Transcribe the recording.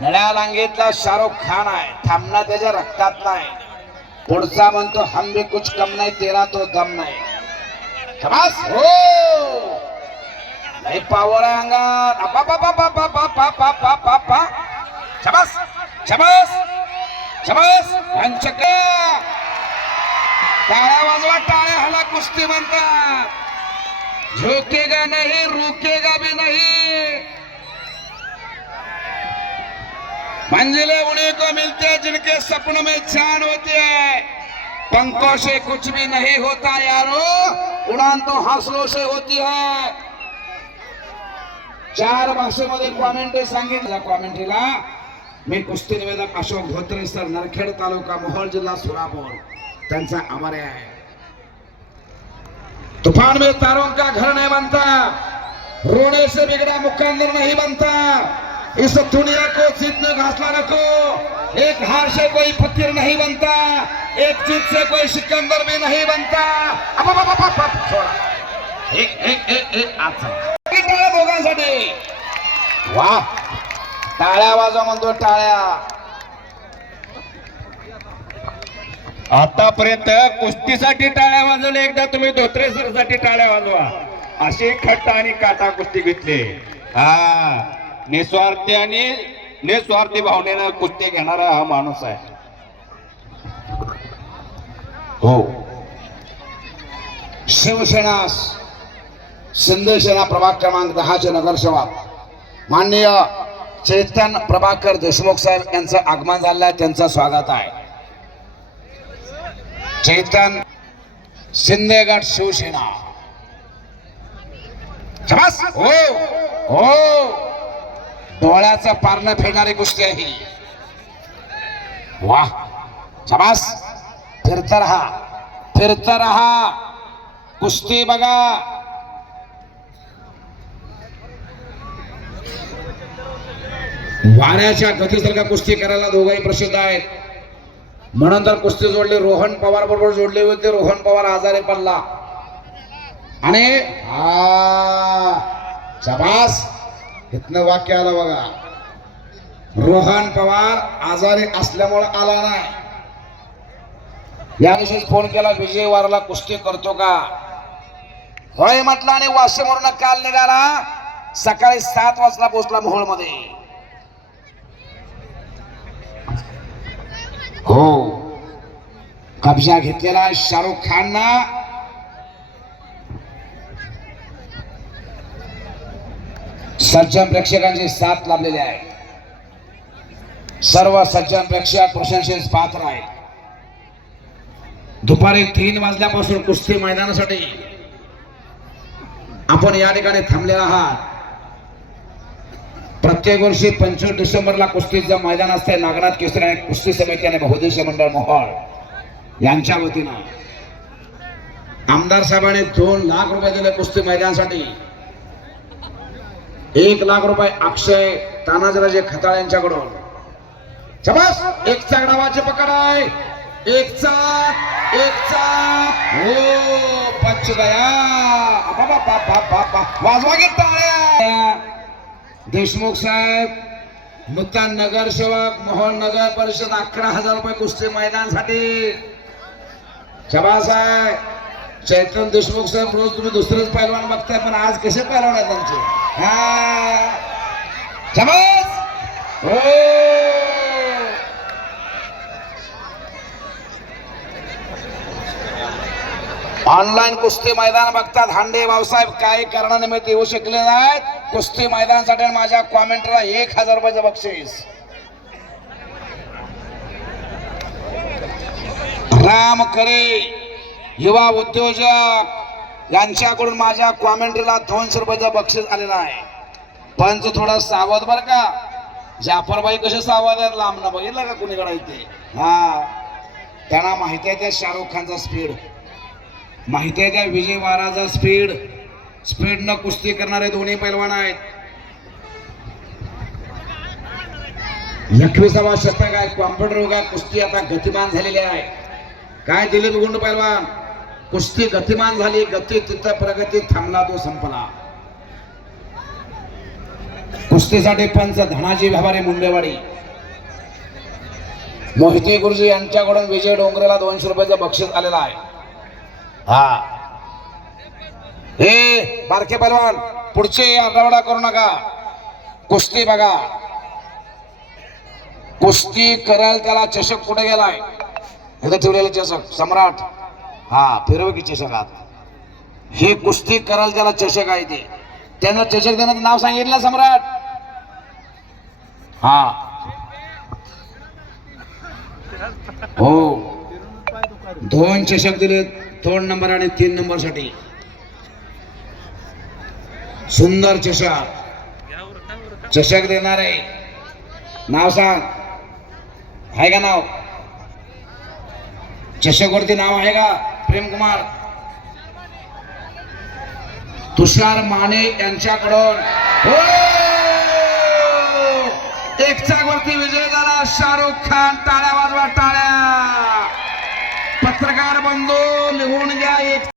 नळ्या लांगेतला शाहरुख खान आहे, थांबना त्याच्या रक्तात नाही. पुढचा म्हणतो हम भी कुछ कम नाही, तेरा तो दम नाही. शाबास हो, लय पावर आहे अंगात. शाबास शाबास शाबास. टाळ्या वाजवा, टाळ्या हाला कुस्ती म्हणतात. झुकेगा नहीं, रुकेगा भी नहीं. मंजिलें उन्हीं को मिलती है जिनके सपनों में जान होती है. पंखों से कुछ भी नहीं होता यारो, उड़ान तो हौसलों से होती है. 4 भाषेमध्ये कॉमेंट्री सांगितलं. कॉमेंट्रीला मी कुस्ती निवेदक अशोक धोत्रे सर, नरखेड तालुका, मोहोळ जिल्हा, सोलापूर, त्यांचा आभारी आहे. तूफान में तारों का घर नहीं बनता, रोने से बिगड़ा मुकद्दर नहीं बनता. इस दुनिया को जीतने घासला रखो. एक हार से कोई फकीर नहीं बनता, एक जीत से कोई सिकंदर भी नहीं बनता. टाळ्या दोघांसाठी. वाह, टाळ्या वाजवा म्हणतो, टाळ्या. आतापर्यंत कुस्तीसाठी टाळ्या वाजवल्या, एकदा तुम्ही धोत्रे सर साठी टाळ्या वाजवा. अशी खट्ट आणि काटा कुस्ती घेतली. हा, निस्वार्थी आणि निस्वार्थी भावनेनं कुस्ती घेणारा हा माणूस आहे. हो, शिवसेना शिंदेसेना प्रभाग क्रमांक 10 चे नगरसेवक माननीय चैतन प्रभाकर देशमुख साहेब यांचं आगमन झालं आहे. त्यांचं स्वागत आहे. चैतन शिंदेगड शिवसेना. शाबास हो हो, डोळ्याचं पारणं फेडणारी कुस्ती आहे ही. वाह, शाबास. फिरता रहा, फिरता रहा, कुस्ती बघा. वाऱ्याच्या गतीसारखा कुस्ती करायला दोघंही प्रसिद्ध आहेत. म्हणून तर कुस्ती जोडली. रोहन पवार बरोबर जोडले होते. रोहन पवार आजारी पडला आणि शाबास, इथनं वाक्य आलं बघा. रोहन पवार आजारी असल्यामुळे आला नाही. याविषयी फोन केला, विजय वारला कुस्ती करतो का? होय म्हटलं आणि वाशिमवरून काल निघाला. सकाळी 7 वाजता पोहोचला मोहोळ मध्ये. हो, कब्जा घेतलेला शाहरुख खानना. सज्जन प्रेक्षकांची साथ लाभलेली आहे. सर्व सज्जन प्रेक्षक प्रशंसेस पात्र आहेत. दुपारी 3 वाजल्यापासून कुस्ती मैदानासाठी आपण या ठिकाणी थांबलेला आहात. प्रत्येक वर्षी 25 डिसेंबरला कुस्तीचं मैदान असते. नागनाथ केसरी आणि कुस्ती समिती आणि बहुउद्देशीय मंडळ मोहोळ यांच्या वतीनं आमदार साहेबांनी 2 लाख रुपये दिले कुस्ती मैदानासाठी. 1 लाख रुपये अक्षय तानाजीराजे खताळ यांच्याकडून. शाबास, एक चाक डावाची पकड आहे. एक चाक हो, बच गया. वाजवा की टाळ्या. देशमुख साहेब, नूतन नगरसेवक, मोहोळ नगर परिषद, 11,000 रुपये कुस्ती मैदानासाठी. शाबास आहे. चैतन देशमुख साहेब, रोज तुम्ही दुसरेच पैलवान बघताय, पण आज कसे पैलवान आहेत त्यांचे. हा, शाबास हो. ऑनलाईन कुस्ती मैदान बघतात. हांडे भाऊसाहेब काही कारणानिमित्त येऊ शकले नाहीत. कुस्ती मैदानासाठी माझ्या कॉमेंटला 1,000 रुपयाचं बक्षीस. राम करे युवा उद्योजक यांच्याकडून माझ्या कॉमेंटरीला 200 रुपयाचं बक्षीस आलेलं आहे. पंच थोडा सावध बर का. जाफरबाई कसे सावध आहेत, लांबनं बघितलं का कुणीकडे इथे. हा, त्यांना माहिती आहे त्या शाहरुख खानचा स्पीड, माहिती आहे त्या विजय वाराचा स्पीड. स्पीडनं कुस्ती करणारे दोन्ही पैलवान आहेत. 21वा शतक आहे. कॉम्प्युटर युगात कुस्ती आता गतिमान झालेली आहे. काय दिलीप गुंड पैलवान, कुस्ती गतिमान झाली. गती तिथं प्रगती थांबला तो संपला. कुस्तीसाठी पंच धनाजी व्यवहारे मुंडेवाडी मोहिते गुरुजी यांच्याकडून विजय डोंगरेला 200 रुपयाचं बक्षीस आलेलं आहे. हा हे बारके पैलवान पुढचे आरडाओरडा करू नका. कुस्ती बघा, कुस्ती कराल त्याला चषक कुठे गेलाय? इथं ठेवलेलं चषक सम्राट. हा फिरव की चषकात. हे कुस्ती कराल त्याला चषक आहे ते. त्यांना चषक देण्याचं नाव सांगितलं सम्राट. हा हो 2 चषक दिले 2 नंबर आणि 3 नंबर साठी. सुंदर चषक. चषक देणार आहे. नाव सांग, आहे का नाव? चषक वरती नाव आहे का? प्रेम कुमार तुषार माने यांच्याकडून एकचा वरती विजय झाला. शाहरुख खान. टाळ्या वाजवा, टाळ्या. पत्रकार बंधू लिहून घ्या. एक